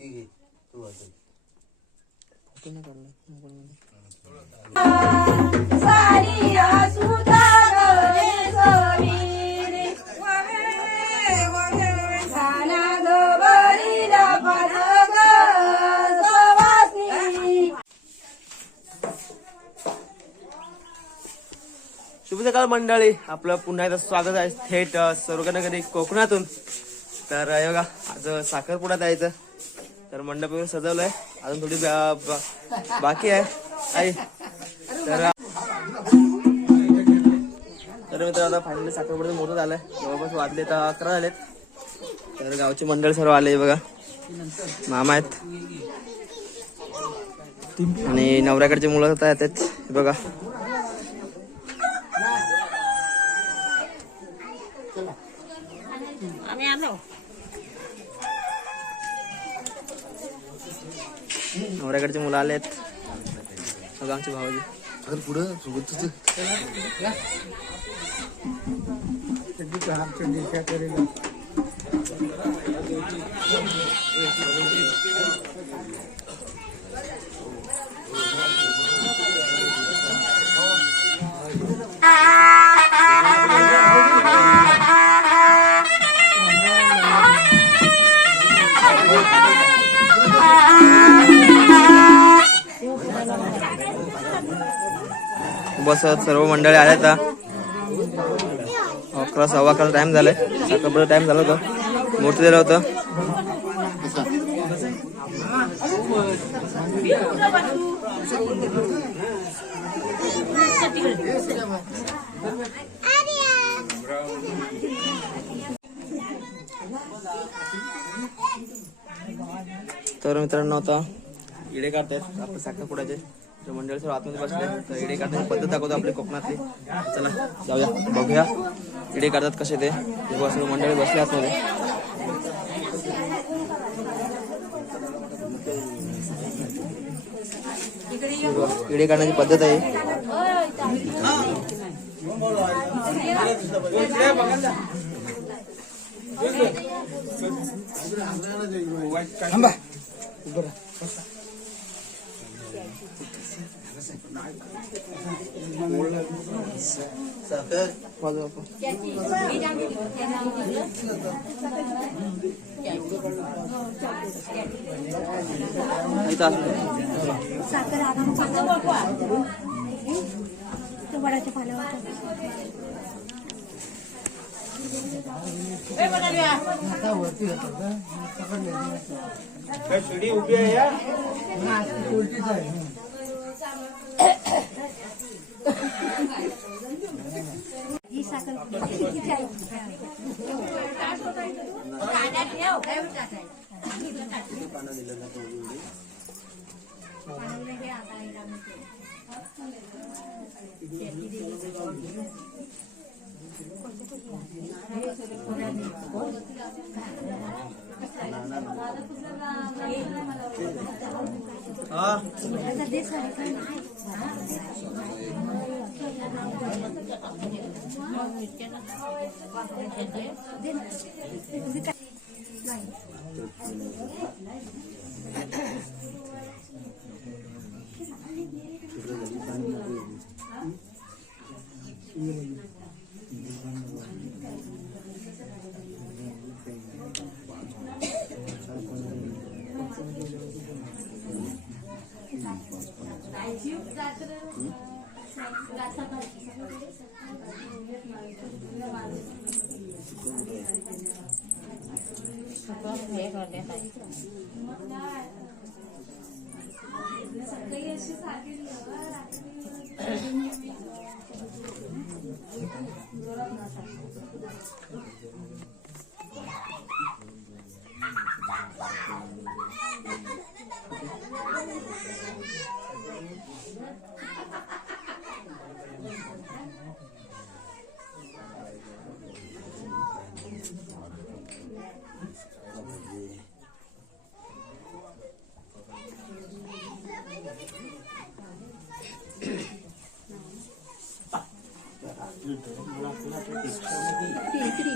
ती घे शुभ सकाळ मंडळी. आपलं पुन्हा एकदा स्वागत आहे थेट अ, स्वर्गनगरी कोकणातून. तर हे बघा आज साखरपुडा द्यायचं. तर मंडप वगैरे सजवलाय. अजून थोडी बा- बा- बाकी आहे. आई. तर तर मित्र आता फायनली साखरपुड्याचं मोठं झालंय. जवळपास वाजले तर अकरा झालेत. तर गावचे मंडळ सर्व आले बघा. मामा आहेत. आणि नवऱ्याकडचे मुलं आता येतात. हे बघा. नवऱ्याकडचे मुलं आलेत. बघा आमचे भावाजी अरे पुढं सोबत तुझं. बसत सर्व मंडळी आल्या आता अकरा सव्वा अकरा टाइम झालाय. साखरपुडा टाइम झाला होता. मोठं दिलं होतं. तर मित्रांनो आता इडे काढतायत. आपले साखरपुड्याचे. तर मंडळी सर आतमध्ये बसले. तर इडे काढण्याची पद्धत दाखवतो आपली कोकणातली. चला जाऊया. बघूया. इडे काढतात कसे ते. बसून मंडळी बसले आतमध्ये. इडे काढण्याची पद्धत आहे. साखर वाजवा आपण. इथं असू दे. साखर आता वडाच्या पाल्यावर ही साखर किती आहे? आता दे साखर. दे ना. तुझी काय? नाही. इकडे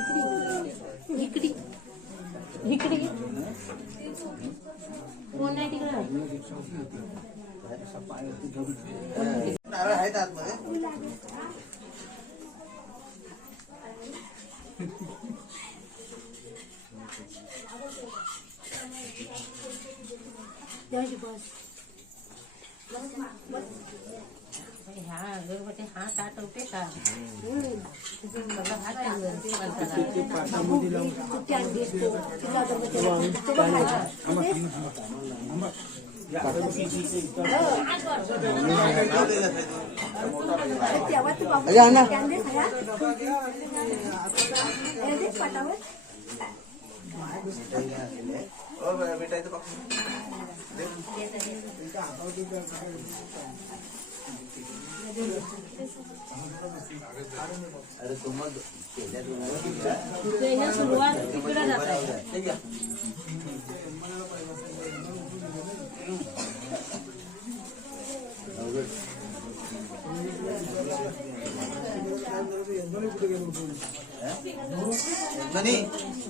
इकडे इकडे कोण नाही तिकडं नारळ आहेत आतमध्ये देवाची बस हा गणपती हा ताट होते का मला हात ठेवून ते अरे तुम्हाला केल्या तुम्हाला पहिलं सुरुवात तिकडे जात. आहे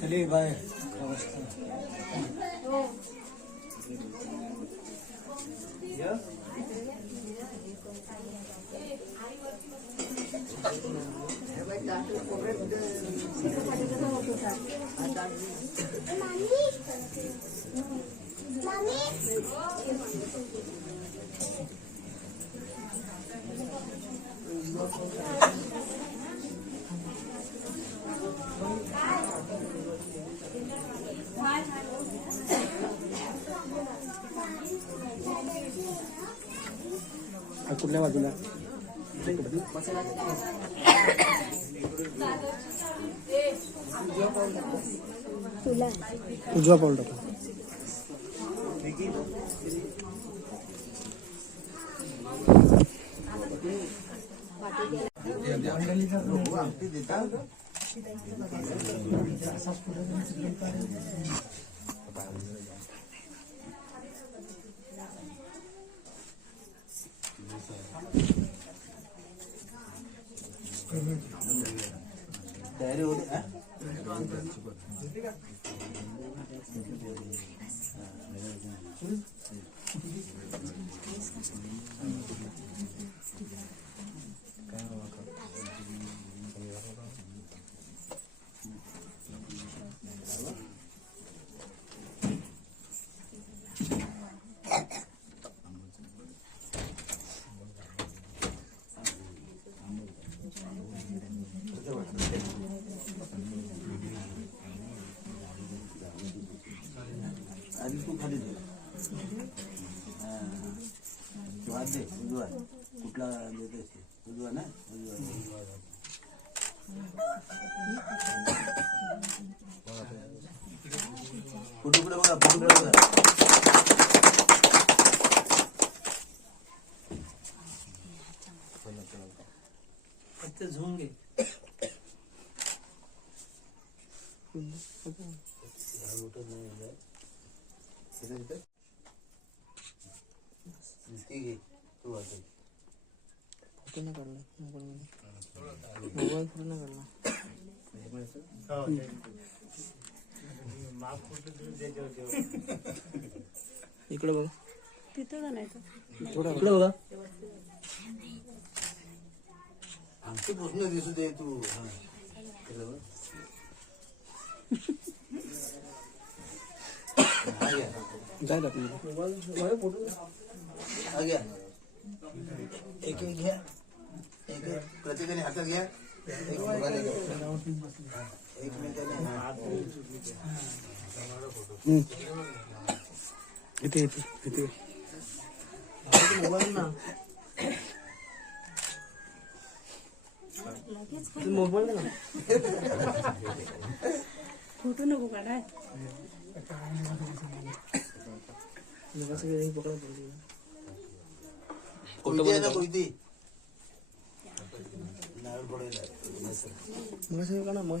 चलिए बाय Mami. Mami. कुठल्या बाजूला तुला उजवा पाऊल टाका तयारी होती हा? खाली दे हा. दे उजवा कुठला देत असते उजवा ना उजवा कुठे बघा कुठे बघा ती घे तू वाटेल फोटो नाही काढला मोबाईल मोबाईल फोटो नाही काढला इकडे बघा. तिथं नाही इकडे बघा. आमचे प्रश्न दिसू दे तू. हा. केलं बघ. हा घ्या. जाईल आपल्याला हा घ्या. एक एक घ्या. एक एक. प्रत्येकाने हातात घ्या. एक मुलाने घ्या हा. एक मिनिटाने हा. इथे इथे इथे मोबाईल ना लगेच तू मोबाईल दे ना फोटो नको काढाय कसं काय पकडा पडली कोणती आहे ना कोणती नारळ पडायला. मग असं का ना मग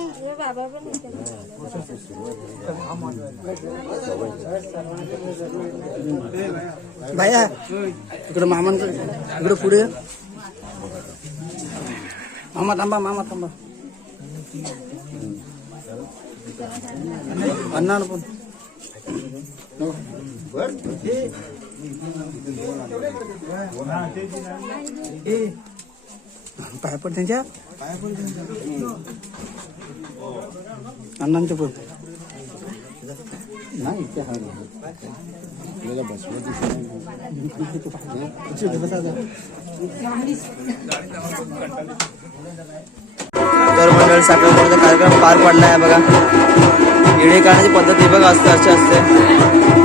मधून फोटो मधून क्लिक कर ना मध्ये आता बाकी सर्वांचे हो, साखरपुडा झाला. बाबा पण येते बाया इकडे मामांकडे इकडे पुढे मामा थांबा मामा थांबा अण्णा पण पाय पण त्यांच्या अण्णांच्या पण नाही. ते हा तर मंडळ साखरपुड्याचा कार्यक्रम पार पडला आहे बघा. येडे काढण्याची पद्धत ही बघा असते अशी असते.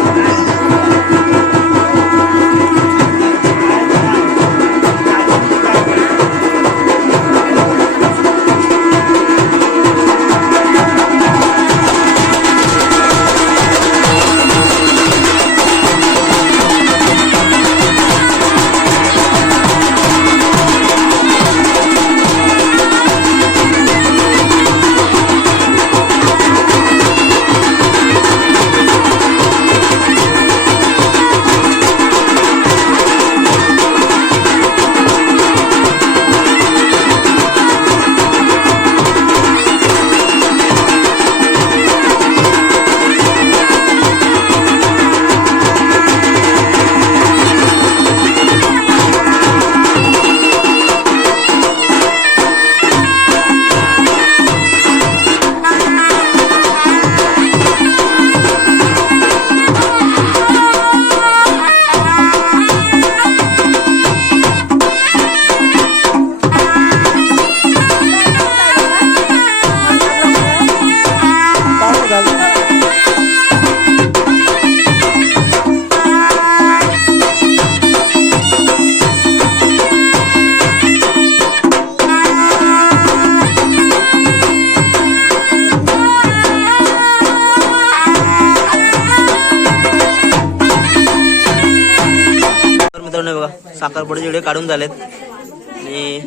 साखरपुड्याचे व्हिडिओ काढून झालेत आणि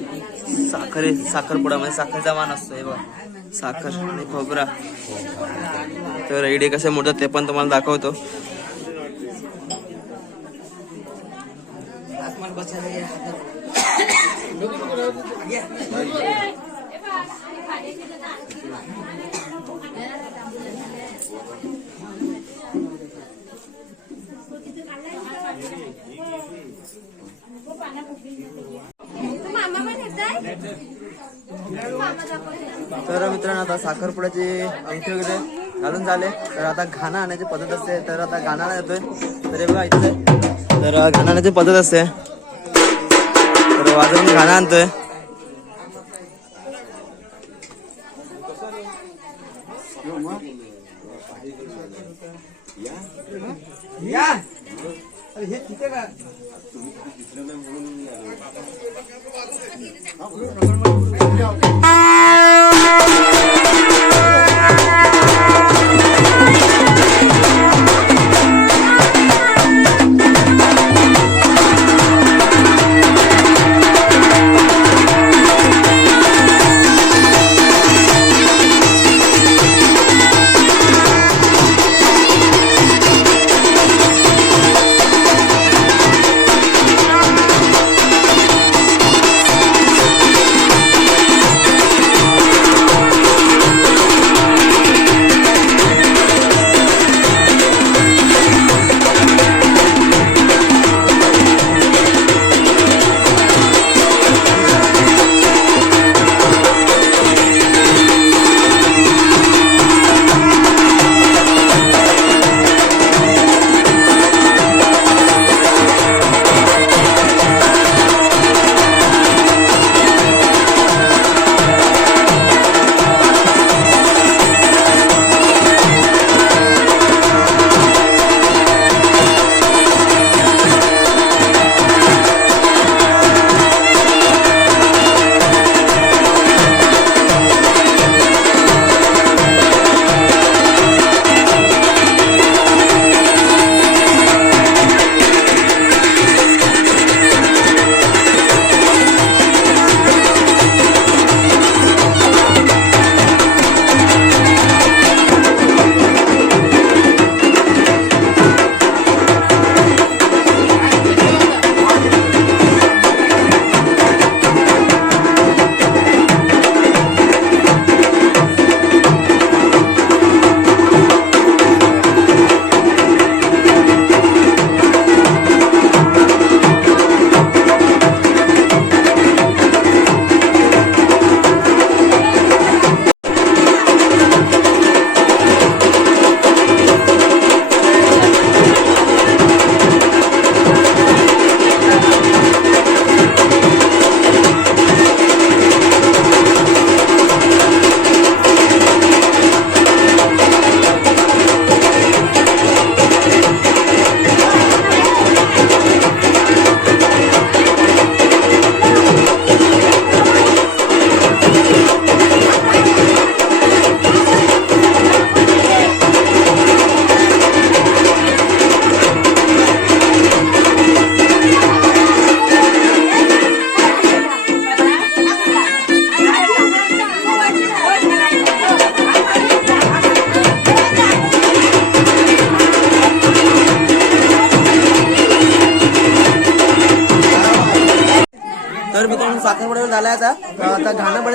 साखर साखरपुडा म्हणजे साखरेचा मान असतो हे बघा साखर आणि खोबरा तर इडे कसे मोडतात ते पण तुम्हाला दाखवतो तर मित्रांनो आता साखरपुड्याची अंगठी वगैरे घालून झाले. तर आता घाणं आणायची पद्धत असते. तर आता घाणा येतोय. तर बघा इथे. तर घाणा आणायची पद्धत असते. तर वाजवून घाणा आणतोय. या. अरे हे तिथे का?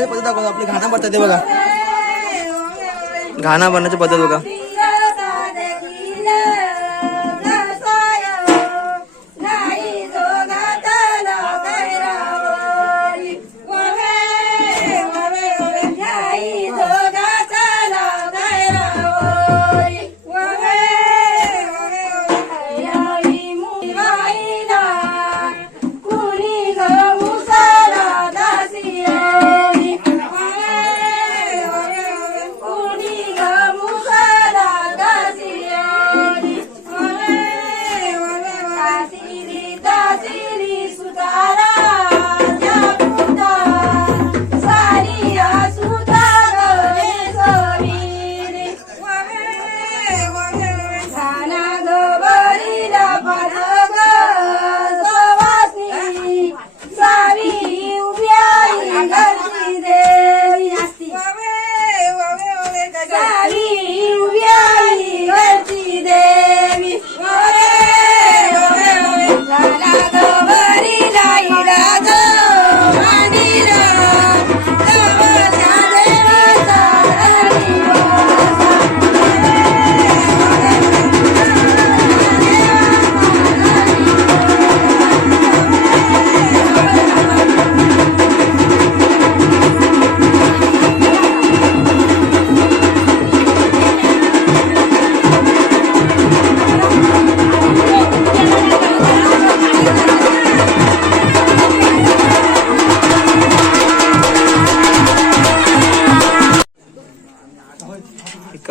बनवायची पद्धत दाखवतो. आपली घाणा भरतात ते बघा. घाणा बनवायची पद्धत बघा.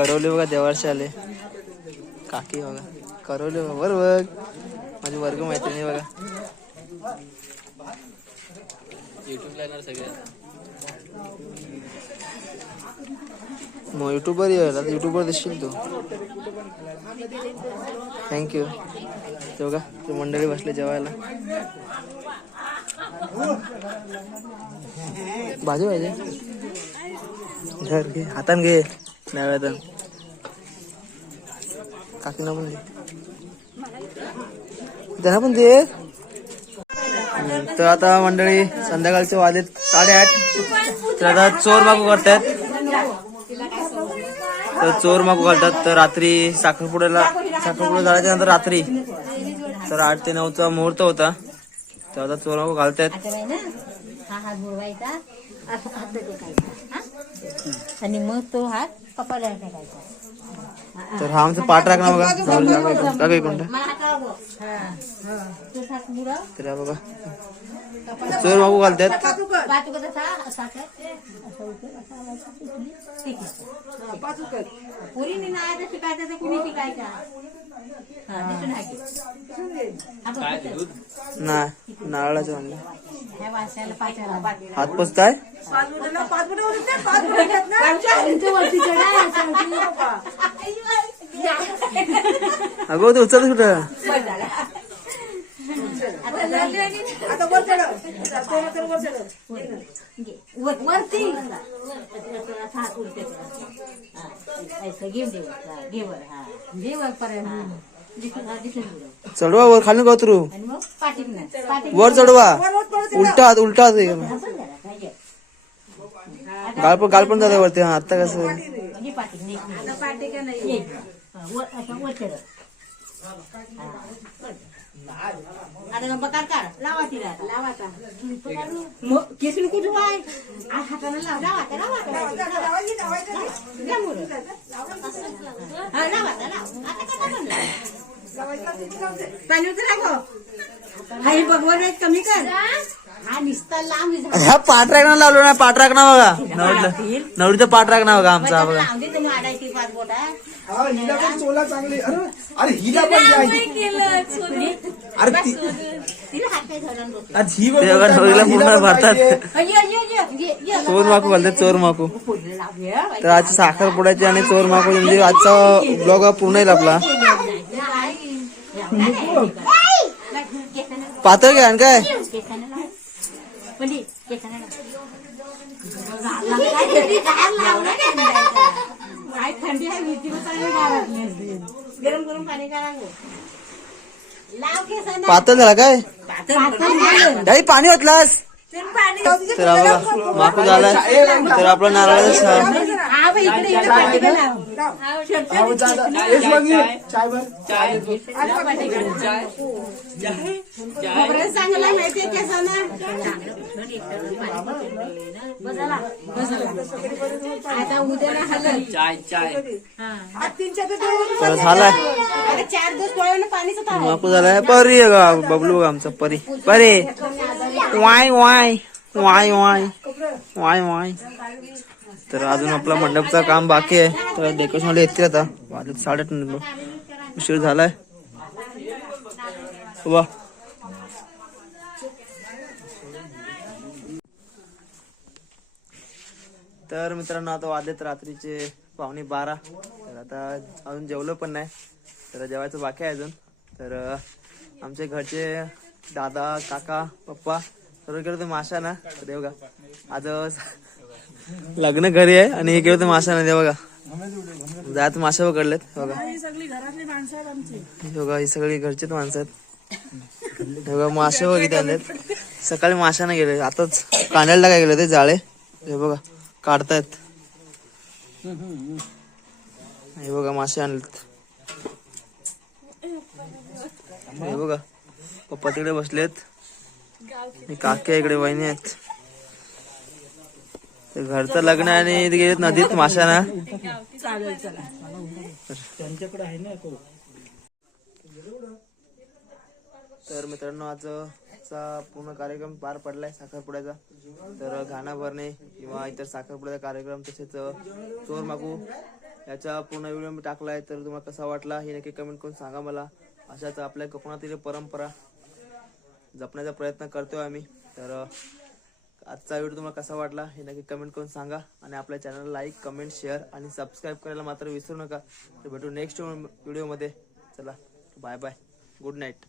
करवले बघा देवारचे आले. काकी बघा. करवले बघा. बर बघ. माझी वर्ग मैत्रिणी बघा. मग युट्यूबवर ये. आता युट्यूबवर दिसशील तू. थँक्यू ते बघा ते मंडळी बसले जेवायला. भाजी पाहिजे. घर घे. हातान घे. नव्यातन. काकीना पण दे त्यांना पण दे. तर आता मंडळी संध्याकाळचे वाजलेत साडेआठ. तर आता चोर मागू करतायत तर चोर मागू घालतात तर रात्री साखरपुड्याला साखरपुडा झाल्याच्यानंतर रात्री तर आठ ते नऊचा मुहूर्त होता. तर आता चोर मागू हा हा? आणि मग तो हात कपाळाला टेकायचा. तर हा आमचा पाठ राखणार बघा. नवरीचा काका इकडून- काका इकडून ठेव. मला. हात लाव गं. हा, हा. तो हात बुडव. तर बघा चोर मागू घालतात हा. हा नाही नारळाचं पाचाला. हात पोचताय इथे वरती चढा, असं वरती. अगो ते उचलत कुठं. चढवा वर खाली उतरू. पाठीनं. वर चढवा उलटा हात उलटा हात हे. असं जरा, हा, घे. गाल पण गाल पण जाते वरती हा आता कसं घे पाठीनं. ये. हा, वर असं वर चढव. हा, वर. आता गं बकार काढ. लावा तिला आता. लावा आता. मग केसून कुठं वाय? आज हातानं लाव. लावा आता, लावा आता. लावा. द्या मुलं. हा, लावा आता, लाव. आता कसा पण लाव. पाणी उचला गं. भगवान कमी कर हा निसता लांब झाला. ह्या पाठ राखणं लावलो ना पाठ राखणं बघा नवरीला नवरीचं पाठ राखणं बघा आमचा हा बघा आडायची पाच बोटा हा, हिला पण चोला चांगली अरे अरे हिला पण द्या. अरे ती. आज ही नवरीला पूर्ण भरतात. चोर माकू घालतात चोर माकू. तर आजची साखरपुड्याची आणि चोर माकू म्हणजे आजचा ब्लॉग पूर्ण येईल आपला. पातळ घ्या आणि काय? थंडी आहे भीती गरम गरम पाणी करा. पातळ झाला काय. डाई पाणी ओतलास? तर बघा माकू झालाय. तर आपला चांगलं माहितीये. आता हलल तर झालाय. अरे चार दिवस डोळ्यानं पाणीच होतं माकू झालाय. परी आहे बबलू आमचा परी. परी. वाय वाय. वाय वाय. वाय वाय. तर अजून आपला मंडपचं काम बाकी आहे. तर डेकोरेशन वाले येतील आता. वाजत साडे उशीर झालाय. वा तर मित्रांनो आता वाजलेत रात्रीचे पावणे बारा. तर आता अजून जेवलं पण नाही. तर जेवायचं बाकी आहे अजून. तर आमच्या घरचे दादा काका पप्पा सर्व गेलो ते माशा ना तर का बघा आज लग्न घरी आहे आणि हे गेलो ते माशा ना ते बघा. जात माशा पकडलेत बघा. बघा ही सगळी घरचीच माणसं आहेत. हे बघा मासे बघितले आणलेत. सकाळी माशाने गेले आताच कांद्याला काय गेले ते जाळे. हे बघा काढतायत. हे बघा मासे आणलेत. हे बघा पप्पा तिकडे बसलेत. काकी इकडे वहिनी आहेत. घरचं लग्न आहे आणि ते गेलेत नदीत माशाना. तर मित्रांनो आजचा पूर्ण कार्यक्रम पार पडलाय साखरपुड्याचा. तर गाणं भरणे किंवा इतर साखरपुड्याचा कार्यक्रम तसेच चोर मागू याचा पूर्ण व्हिडिओ मी टाकलाय. तर तुम्हाला कसा वाटला हे नक्की कमेंट करून सांगा मला. अशाच आपल्या कोकणातील परंपरा जपण्याचा प्रयत्न करतोय आम्ही. तर आजचा व्हिडिओ तुम्हाला कसा वाटला हे नक्की कमेंट करून सांगा आणि आपल्या चॅनलला लाईक कमेंट शेअर आणि सबस्क्राईब करायला मात्र विसरू नका. तर भेटू नेक्स्ट व्हिडिओमध्ये. चला बाय बाय गुड नाईट